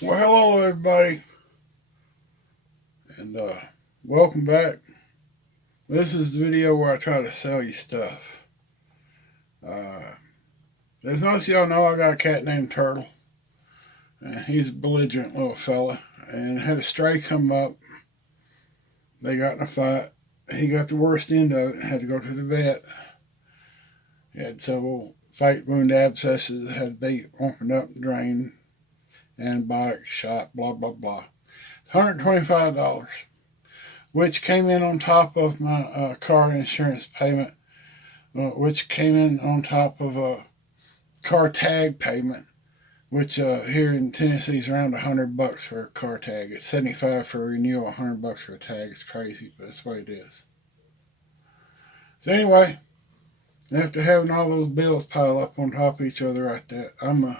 Well, hello everybody, and welcome back. This is the video where I try to sell you stuff. Uh, as most of y'all know, I got a cat named Turtle, and he's a belligerent little fella. And had a stray come up. They got in a fight. He got the worst end of it and had to go to the vet. He had several fight wound abscesses that had to be opened up and drained, antibiotic shot, blah blah blah. $125, which came in on top of my car insurance payment, which came in on top of a car tag payment, which here in Tennessee is around $100 for a car tag. It's 75 for a renewal, $100 for a tag. It's crazy, but that's the way it is. So anyway, after having all those bills pile up on top of each other like that, I'm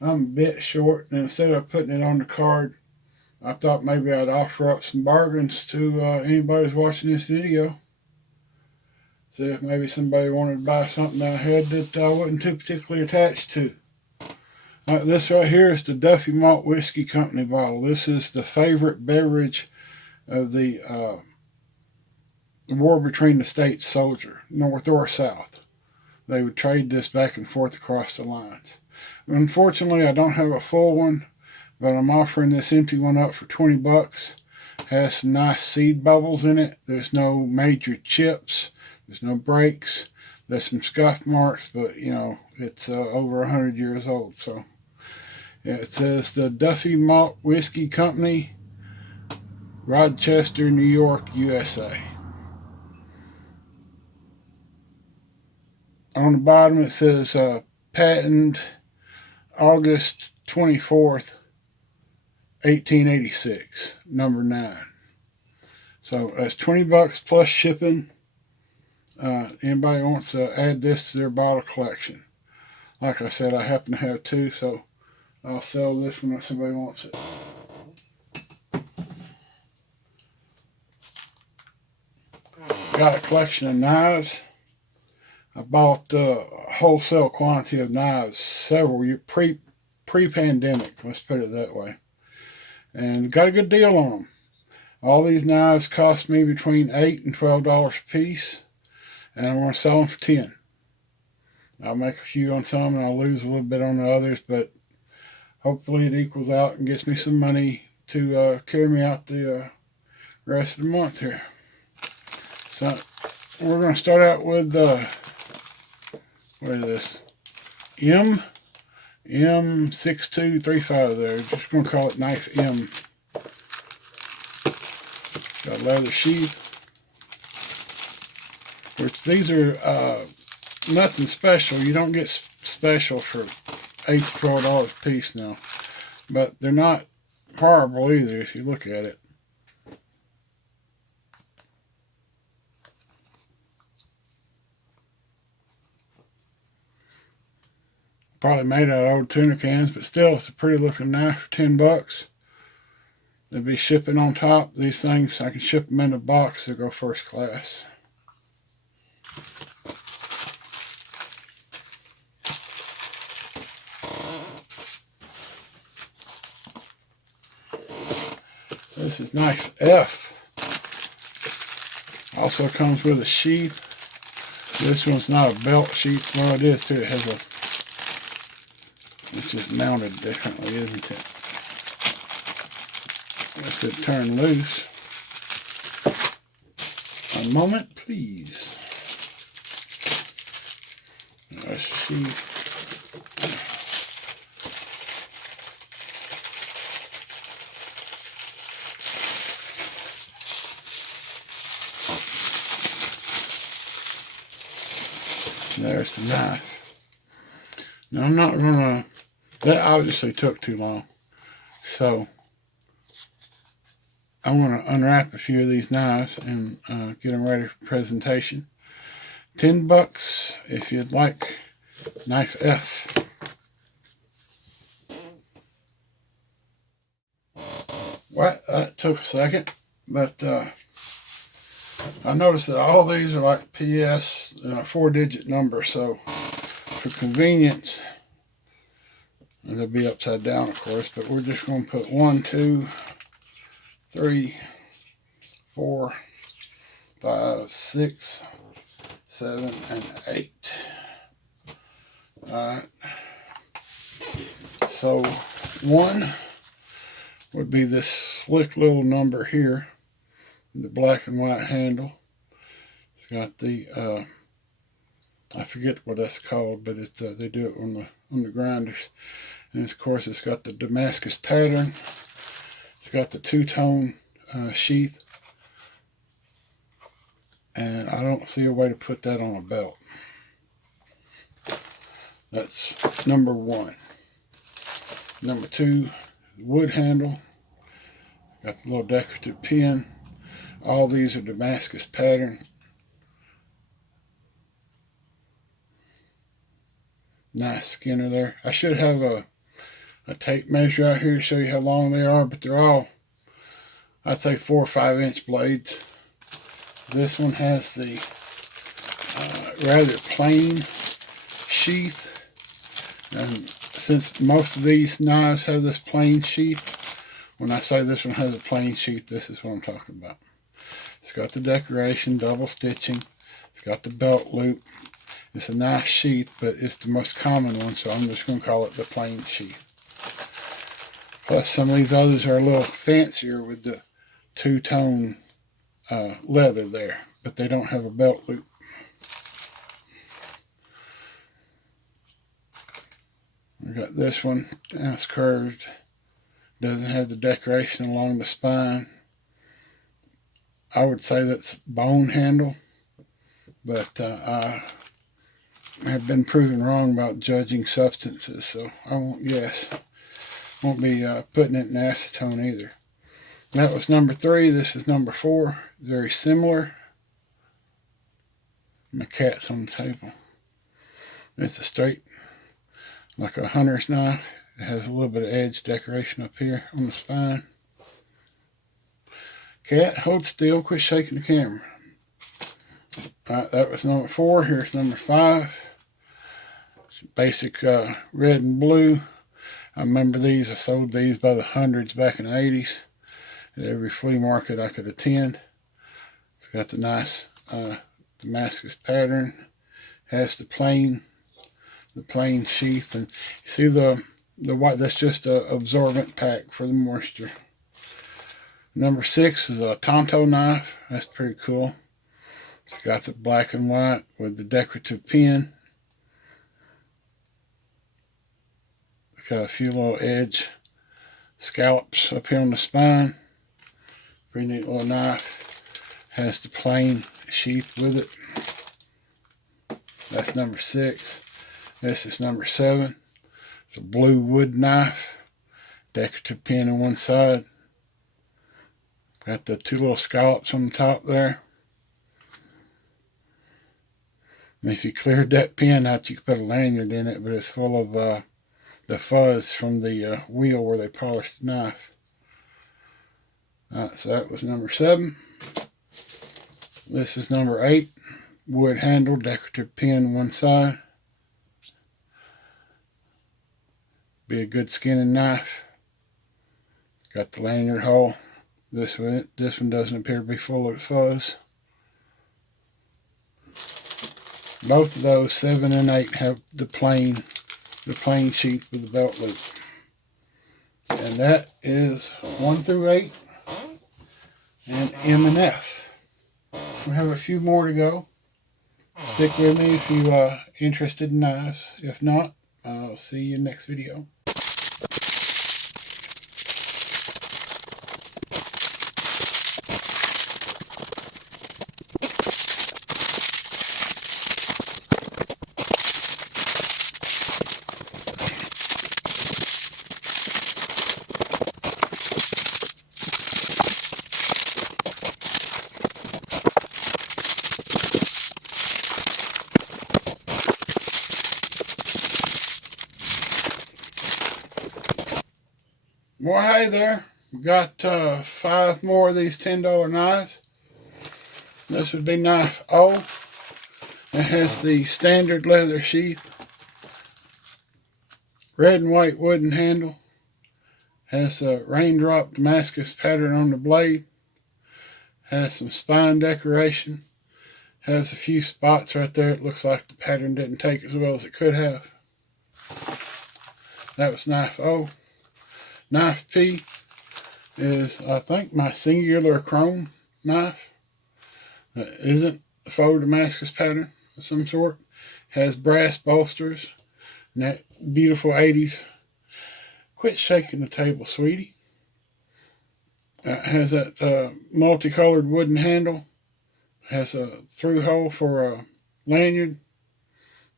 a bit short, and instead of putting it on the card, I thought maybe I'd offer up some bargains to anybody who's watching this video. See if maybe somebody wanted to buy something I had that I wasn't too particularly attached to. This right here is the Duffy Malt Whiskey Company bottle. This is the favorite beverage of the war between the states soldier, North or South. They would trade this back and forth across the lines. Unfortunately, I don't have a full one, but I'm offering this empty one up for $20. Has some nice seed bubbles in it. There's no major chips. There's no breaks. There's some scuff marks, but you know, it's over 100 years old. So yeah, it says the Duffy Malt Whiskey Company, Rochester, New York, USA. On the bottom it says patent August 24th, 1886, number 9. So that's $20 plus shipping. Anybody wants to add this to their bottle collection. Like I said, I happen to have two, so I'll sell this one if somebody wants it. Got a collection of knives. I bought a wholesale quantity of knives several years pre-pandemic, let's put it that way, and got a good deal on them. All these knives cost me between $8 and $12 a piece, and I want to sell them for $10. I'll make a few on some and I'll lose a little bit on the others, but hopefully it equals out and gets me some money to carry me out the rest of the month here. So we're going to start out with what is this? M6235 there. Just going to call it knife M. Got a leather sheath. Which these are nothing special. You don't get special for $8 to $12 a piece now. But they're not horrible either if you look at it. Probably made out of old tuna cans, but still, it's a pretty looking knife for $10. There'll be shipping on top. These things, I can ship them in a box. They'll go first class. This is knife F. Also comes with a sheath. This one's not a belt sheath. Well, it is too. It has a... It's just mounted differently, isn't it? If it turn loose. A moment, please. Let's see. There's the knife. Now I'm not gonna... That obviously took too long. So I'm going to unwrap a few of these knives and get them ready for presentation. $10 if you'd like knife F. Well, that took a second, but I noticed that all these are like PS 4-digit numbers, so for convenience, And they'll be upside down, of course, but we're just going to put 1, 2, 3, 4, 5, 6, 7, and 8. Alright. So 1 would be this slick little number here, the black and white handle. It's got the I forget what that's called, but it's they do it on the grinders. And of course, it's got the Damascus pattern. It's got the two-tone sheath, and I don't see a way to put that on a belt. That's number 1. Number 2, wood handle. Got the little decorative pin. All these are Damascus pattern. Nice skinner there. I should have a tape measure out here to show you how long they are, but they're all, I'd say, 4 or 5 inch blades. This one has the rather plain sheath, and since most of these knives have this plain sheath, when I say this one has a plain sheath, this is what I'm talking about. It's got the decoration, double stitching. It's got the belt loop. It's a nice sheath, but it's the most common one, so I'm just going to call it the plain sheath. Plus, some of these others are a little fancier with the two-tone leather there, but they don't have a belt loop. We got this one. That's curved. Doesn't have the decoration along the spine. I would say that's bone handle, but I have been proven wrong about judging substances, so I won't guess. Won't be putting it in acetone either. That was number 3. This is number 4. Very similar. My cat's on the table. It's a straight, like a hunter's knife. It has a little bit of edge decoration up here on the spine. Cat, hold still. Quit shaking the camera. Alright, that was number 4. Here's number 5. Basic red and blue. I remember these. I sold these by the hundreds back in the 80s at every flea market I could attend. It's got the nice Damascus pattern. Has the plain sheath, and you see the white. That's just a absorbent pack for the moisture. Number 6 is a Tonto knife. That's pretty cool. It's got the black and white with the decorative pin. It's got a few little edge scallops up here on the spine. Pretty neat little knife. Has the plain sheath with it. That's number 6. This is number 7. It's a blue wood knife. Decorative pin on one side. Got the 2 little scallops on the top there. And if you cleared that pin out, you could put a lanyard in it, but it's full of the fuzz from the wheel where they polished the knife. So that was number 7. This is number 8. Wood handle, decorative pin one side. Be a good skinning knife. Got the lanyard hole. This one doesn't appear to be full of fuzz. Both of those, 7 and 8, have the plain sheath with the belt loop. And that is 1 through 8 and M and F. We have a few more to go. Stick with me if you're interested in knives. If not, I'll see you in the next video. Well, hey there. Got 5 more of these $10 knives. This would be knife O. It has the standard leather sheath. red and white wooden handle. Has a raindrop Damascus pattern on the blade. Has some spine decoration. Has a few spots right there. It looks like the pattern didn't take as well as it could have. That was knife O. Knife P is, I think, my singular chrome knife. That isn't a faux Damascus pattern of some sort. Has brass bolsters and that beautiful 80s. Quit shaking the table, sweetie. Has that multicolored wooden handle. Has a through hole for a lanyard.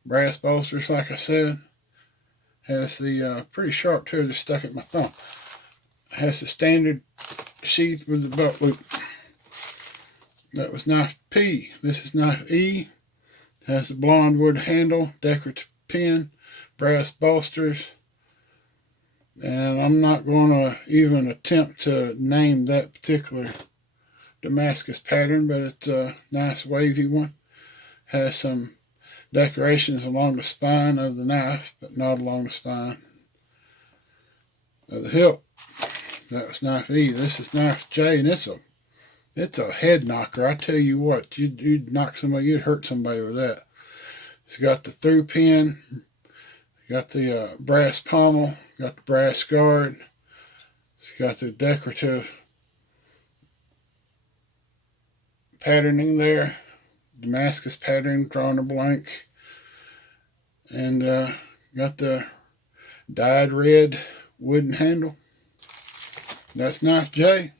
Brass bolsters, like I said. Has the pretty sharp tool just stuck at my thumb. Has the standard sheath with the belt loop. That was knife P. This is knife E. Has the blonde wood handle, decorative pin, brass bolsters. And I'm not going to even attempt to name that particular Damascus pattern, but it's a nice wavy one. Has some decorations along the spine of the knife, but not along the spine of the hilt. That was knife E. This is knife J, and it's a head knocker. I tell you what, you'd knock somebody, you'd hurt somebody with that. It's got the through pin, got the brass pommel, got the brass guard. It's got the decorative patterning there, Damascus pattern drawn a blank, and got the dyed red wooden handle. That's knife J.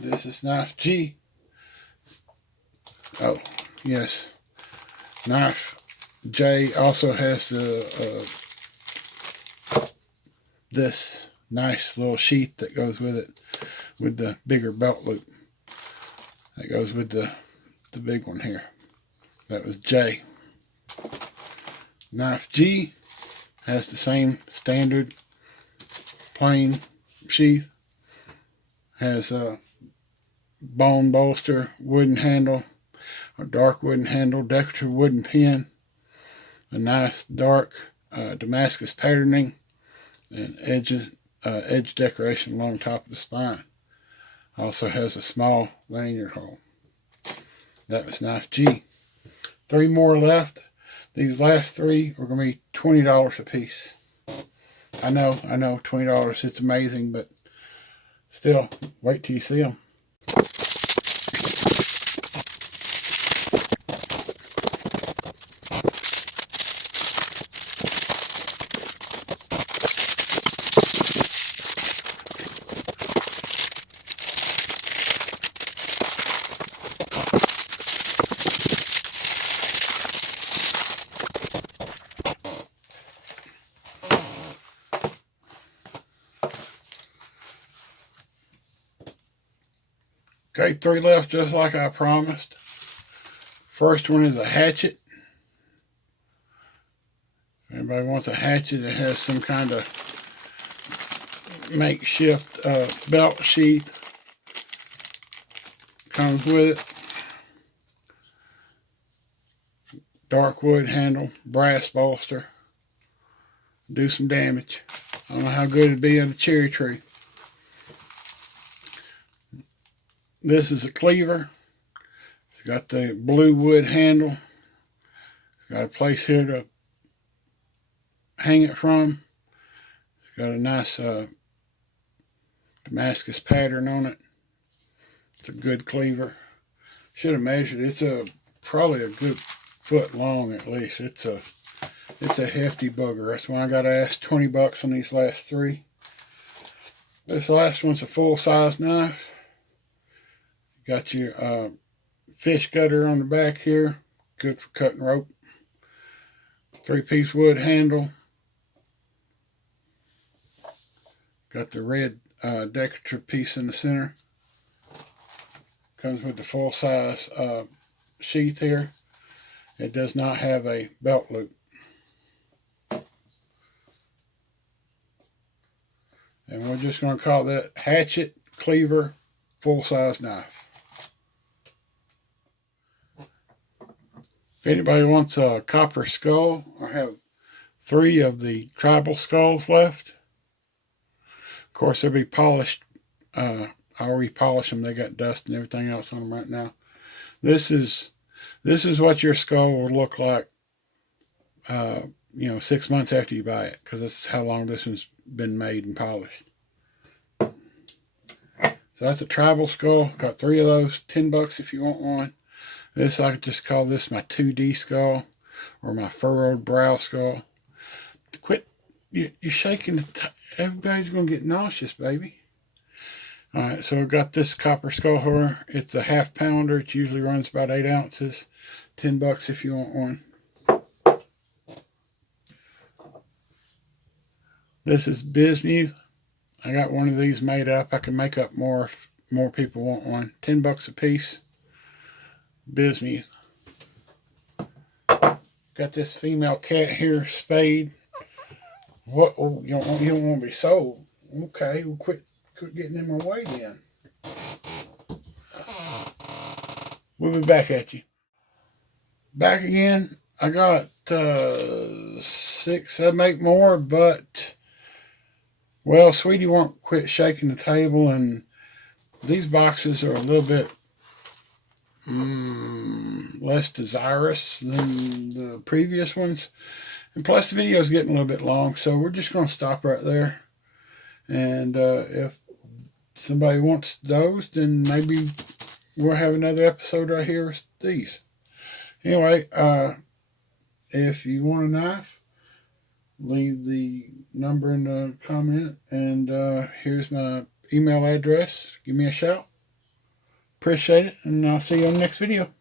This is knife G. Oh, yes. Knife J also has this nice little sheath that goes with it, with the bigger belt loop. That goes with the big one here. That was J. Knife G has the same standard plain sheath. Has a bone bolster, wooden handle, a dark wooden handle, decorative wooden pin, a nice dark Damascus patterning, and edge decoration along top of the spine. Also has a small lanyard hole. That was knife G. 3 more left. These last 3 are going to be $20 a piece. I know, $20. It's amazing, but still, wait till you see them. Okay, 3 left just like I promised. First one is a hatchet. If anybody wants a hatchet, it has some kind of makeshift belt sheath. Comes with it. Dark wood handle, brass bolster. Do some damage. I don't know how good it'd be at a cherry tree. This is a cleaver. It's got the blue wood handle. It's got a place here to hang it from. It's got a nice Damascus pattern on it. It's a good cleaver. Should have measured. It's probably a good foot long at least. It's a hefty booger. That's why I got asked $20 on these last 3. This last one's a full-size knife. Got your fish cutter on the back here, good for cutting rope. 3-piece wood handle. Got the red decorative piece in the center. Comes with the full-size sheath here. It does not have a belt loop. And we're just going to call that hatchet, cleaver, full-size knife. If anybody wants a copper skull, I have 3 of the tribal skulls left. Of course, they'll be polished. I'll repolish them. They got dust and everything else on them right now. This is what your skull will look like, 6 months after you buy it, because that's how long this one's been made and polished. So that's a tribal skull. Got 3 of those. $10 if you want one. This, I could just call this my 2D skull, or my furrowed brow skull. Quit. You're shaking. Everybody's going to get nauseous, baby. All right, so I've got this copper skull here. It's a half pounder. It usually runs about 8 ounces. $10 if you want one. This is bismuth. I got one of these made up. I can make up more if more people want one. $10 a piece. Bismuth. Got this female cat here, spayed. What? Oh, you don't want to be sold. Okay, well, quit getting in my way then. We'll be back at you. Back again. I got 6. I'd make more, but well, Sweetie won't quit shaking the table, and these boxes are a little bit less desirous than the previous ones. And plus, the video is getting a little bit long, so we're just going to stop right there. And if somebody wants those, then maybe we'll have another episode right here with these. Anyway, if you want a knife, leave the number in the comment, and here's my email address. Give me a shout. Appreciate it, and I'll see you on the next video.